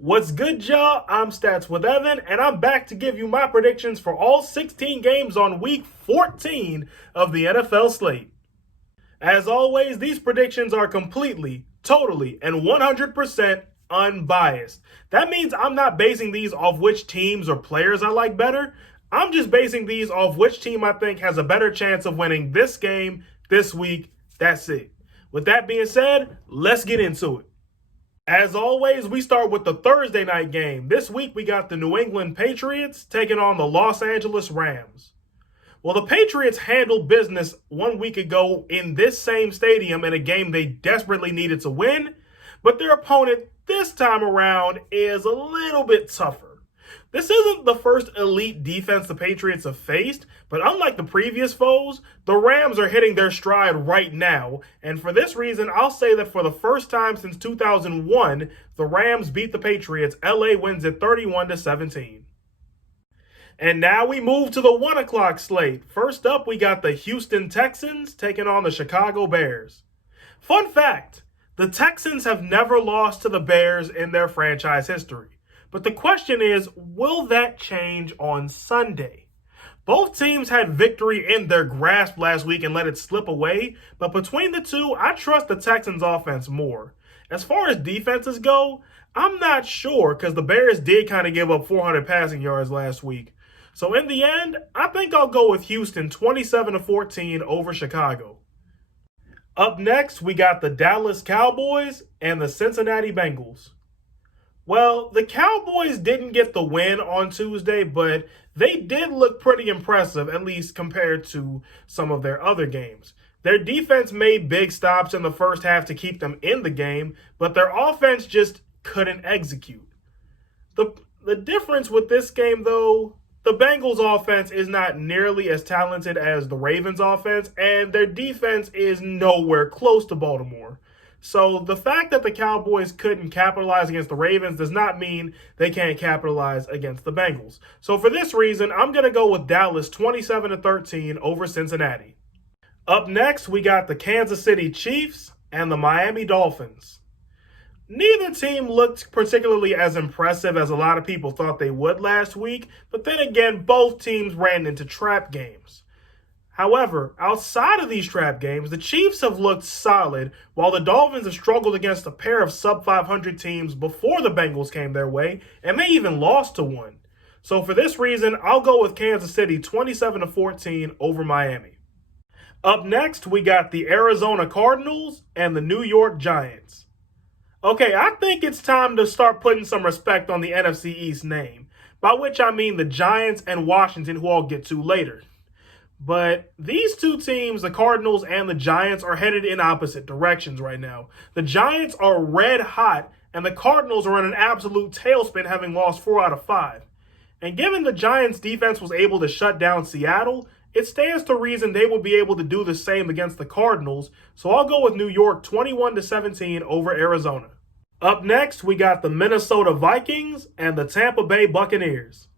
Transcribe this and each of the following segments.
What's good, y'all? I'm Stats with Evan, and I'm back to give you my predictions for all 16 games on Week 14 of the NFL slate. As always, these predictions are completely, totally, and 100% unbiased. That means I'm not basing these off which teams or players I like better. I'm just basing these off which team I think has a better chance of winning this game, this week. That's it. With that being said, let's get into it. As always, we start with the Thursday night game. This week, we got the New England Patriots taking on the Los Angeles Rams. Well, the Patriots handled business 1 week ago in this same stadium in a game they desperately needed to win, but their opponent this time around is a little bit tougher. This isn't the first elite defense the Patriots have faced, but unlike the previous foes, the Rams are hitting their stride right now, and for this reason, I'll say that for the first time since 2001, the Rams beat the Patriots. LA wins it 31-17. And now we move to the 1 o'clock slate. First up, we got the Houston Texans taking on the Chicago Bears. Fun fact, the Texans have never lost to the Bears in their franchise history. But the question is, will that change on Sunday? Both teams had victory in their grasp last week and let it slip away, but between the two, I trust the Texans' offense more. As far as defenses go, I'm not sure because the Bears did kind of give up 400 passing yards last week. So in the end, I think I'll go with Houston 27-14 over Chicago. Up next, we got the Dallas Cowboys and the Cincinnati Bengals. Well, the Cowboys didn't get the win on Tuesday, but they did look pretty impressive, at least compared to some of their other games. Their defense made big stops in the first half to keep them in the game, but their offense just couldn't execute. The difference with this game, though, the Bengals offense is not nearly as talented as the Ravens offense, and their defense is nowhere close to Baltimore. So the fact that the Cowboys couldn't capitalize against the Ravens does not mean they can't capitalize against the Bengals. So for this reason, I'm going to go with Dallas 27-13 over Cincinnati. Up next, we got the Kansas City Chiefs and the Miami Dolphins. Neither team looked particularly as impressive as a lot of people thought they would last week, but then again, both teams ran into trap games. However, outside of these trap games, the Chiefs have looked solid, while the Dolphins have struggled against a pair of sub-500 teams before the Bengals came their way, and they even lost to one. So for this reason, I'll go with Kansas City 27-14 over Miami. Up next, we got the Arizona Cardinals and the New York Giants. Okay, I think it's time to start putting some respect on the NFC East name, by which I mean the Giants and Washington, who I'll get to later. But these two teams, the Cardinals and the Giants, are headed in opposite directions right now. The Giants are red hot, and the Cardinals are in an absolute tailspin, having lost 4 out of 5. And given the Giants' defense was able to shut down Seattle, it stands to reason they will be able to do the same against the Cardinals, so I'll go with New York 21-17 over Arizona. Up next, we got the Minnesota Vikings and the Tampa Bay Buccaneers.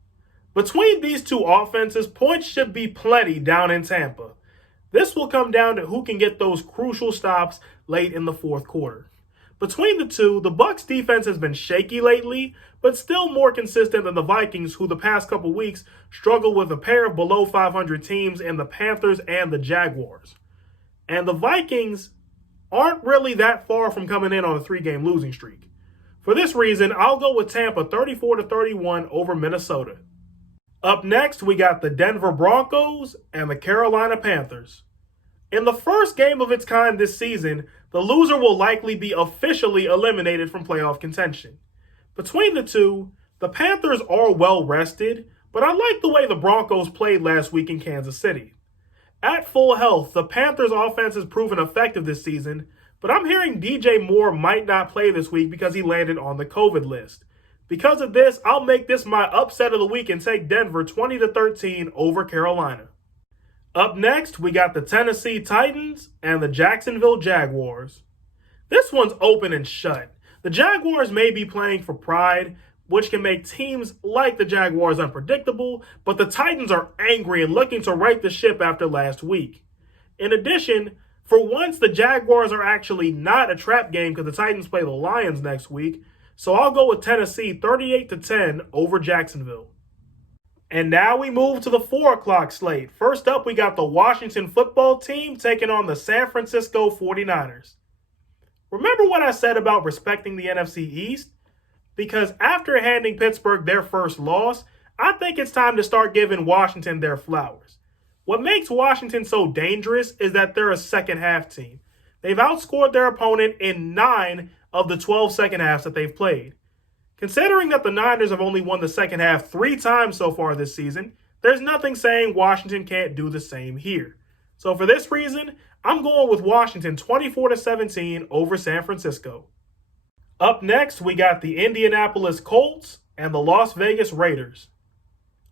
Between these two offenses, points should be plenty down in Tampa. This will come down to who can get those crucial stops late in the fourth quarter. Between the two, the Bucs defense has been shaky lately, but still more consistent than the Vikings, who the past couple weeks struggled with a pair of below 500 teams in the Panthers and the Jaguars. And the Vikings aren't really that far from coming in on a 3-game losing streak. For this reason, I'll go with Tampa 34-31 over Minnesota. Up next, we got the Denver Broncos and the Carolina Panthers. In the first game of its kind this season, the loser will likely be officially eliminated from playoff contention. Between the two, the Panthers are well rested, but I like the way the Broncos played last week in Kansas City. At full health, the Panthers' offense has proven effective this season, but I'm hearing DJ Moore might not play this week because he landed on the COVID list. Because of this, I'll make this my upset of the week and take Denver 20-13 over Carolina. Up next, we got the Tennessee Titans and the Jacksonville Jaguars. This one's open and shut. The Jaguars may be playing for pride, which can make teams like the Jaguars unpredictable, but the Titans are angry and looking to right the ship after last week. In addition, for once, the Jaguars are actually not a trap game because the Titans play the Lions next week. So I'll go with Tennessee 38-10 over Jacksonville. And now we move to the 4 o'clock slate. First up, we got the Washington football team taking on the San Francisco 49ers. Remember what I said about respecting the NFC East? Because after handing Pittsburgh their first loss, I think it's time to start giving Washington their flowers. What makes Washington so dangerous is that they're a second half team. They've outscored their opponent in 9 of the 12 second halves that they've played. Considering that the Niners have only won the second half 3 times so far this season, there's nothing saying Washington can't do the same here. So for this reason, I'm going with Washington 24-17 over San Francisco. Up next, we got the Indianapolis Colts and the Las Vegas Raiders.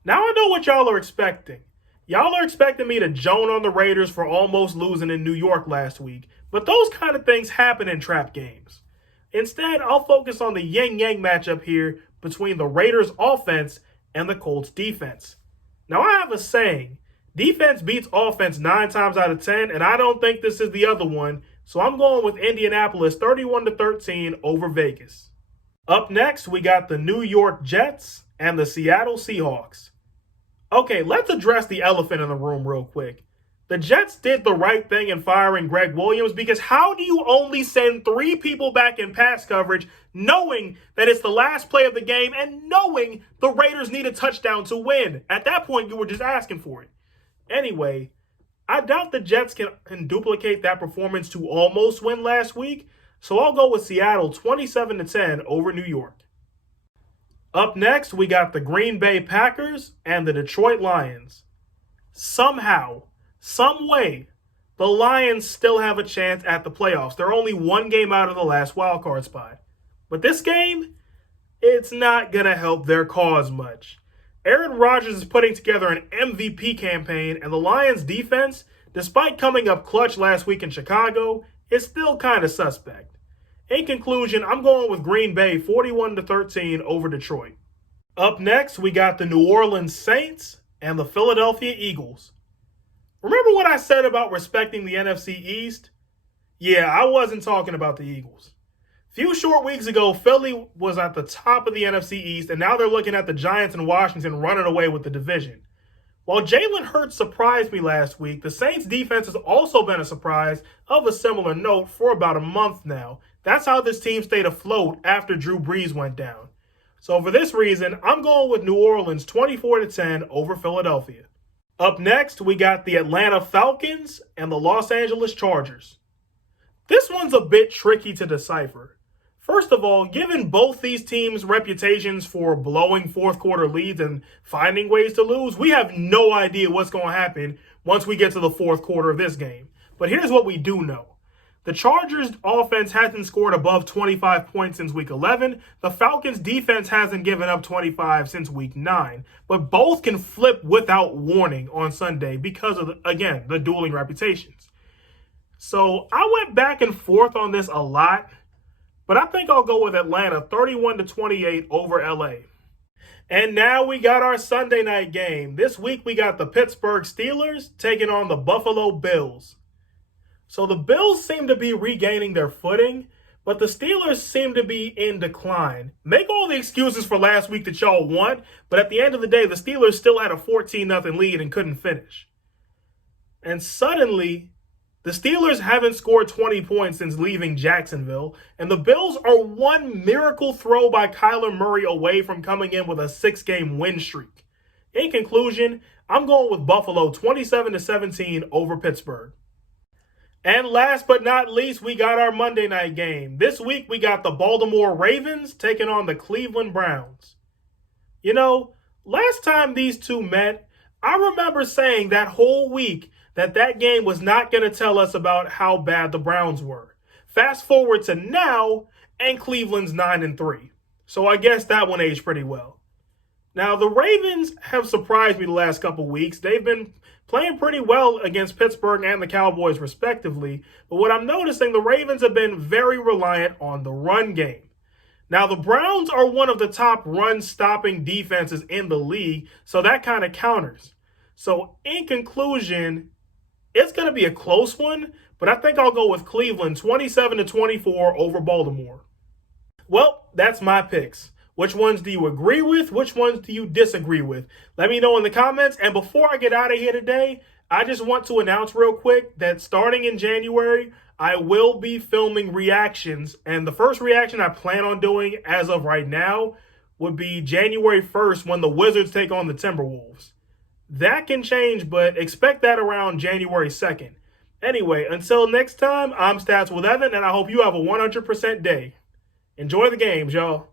Now I know what y'all are expecting. Y'all are expecting me to joan on the Raiders for almost losing in New York last week, but those kind of things happen in trap games. Instead, I'll focus on the yin-yang matchup here between the Raiders offense and the Colts defense. Now I have a saying, defense beats offense 9 times out of 10, and I don't think this is the other one, so I'm going with Indianapolis 31-13 over Vegas. Up next, we got the New York Jets and the Seattle Seahawks. Okay, let's address the elephant in the room real quick. The Jets did the right thing in firing Greg Williams, because how do you only send 3 people back in pass coverage knowing that it's the last play of the game and knowing the Raiders need a touchdown to win? At that point, you were just asking for it. Anyway, I doubt the Jets can duplicate that performance to almost win last week, so I'll go with Seattle 27-10 over New York. Up next, we got the Green Bay Packers and the Detroit Lions. Somehow, some way, the Lions still have a chance at the playoffs. They're only 1 game out of the last wildcard spot. But this game, it's not going to help their cause much. Aaron Rodgers is putting together an MVP campaign, and the Lions' defense, despite coming up clutch last week in Chicago, is still kind of suspect. In conclusion, I'm going with Green Bay 41-13 over Detroit. Up next, we got the New Orleans Saints and the Philadelphia Eagles. Remember what I said about respecting the NFC East? Yeah, I wasn't talking about the Eagles. A few short weeks ago, Philly was at the top of the NFC East, and now they're looking at the Giants and Washington running away with the division. While Jalen Hurts surprised me last week, the Saints defense has also been a surprise of a similar note for about a month now. That's how this team stayed afloat after Drew Brees went down. So for this reason, I'm going with New Orleans 24-10 over Philadelphia. Up next, we got the Atlanta Falcons and the Los Angeles Chargers. This one's a bit tricky to decipher. First of all, given both these teams' reputations for blowing fourth quarter leads and finding ways to lose, we have no idea what's going to happen once we get to the fourth quarter of this game. But here's what we do know. The Chargers' offense hasn't scored above 25 points since Week 11. The Falcons' defense hasn't given up 25 since Week 9. But both can flip without warning on Sunday because of, again, the dueling reputations. So I went back and forth on this a lot, but I think I'll go with Atlanta 31-28 over LA. And now we got our Sunday night game. This week we got the Pittsburgh Steelers taking on the Buffalo Bills. So the Bills seem to be regaining their footing, but the Steelers seem to be in decline. Make all the excuses for last week that y'all want, but at the end of the day, the Steelers still had a 14-0 lead and couldn't finish. And suddenly, the Steelers haven't scored 20 points since leaving Jacksonville, and the Bills are one miracle throw by Kyler Murray away from coming in with a 6-game win streak. In conclusion, I'm going with Buffalo 27-17 over Pittsburgh. And last but not least, we got our Monday night game. This week, we got the Baltimore Ravens taking on the Cleveland Browns. You know, last time these two met, I remember saying that whole week that game was not going to tell us about how bad the Browns were. Fast forward to now, and Cleveland's 9-3. So I guess that one aged pretty well. Now, the Ravens have surprised me the last couple weeks. They've been playing pretty well against Pittsburgh and the Cowboys, respectively. But what I'm noticing, the Ravens have been very reliant on the run game. Now, the Browns are one of the top run-stopping defenses in the league, so that kind of counters. So, in conclusion, it's going to be a close one, but I think I'll go with Cleveland 27-24 over Baltimore. Well, that's my picks. Which ones do you agree with? Which ones do you disagree with? Let me know in the comments. And before I get out of here today, I just want to announce real quick that starting in January, I will be filming reactions. And the first reaction I plan on doing as of right now would be January 1st when the Wizards take on the Timberwolves. That can change, but expect that around January 2nd. Anyway, until next time, I'm Stats with Evan, and I hope you have a 100% day. Enjoy the games, y'all.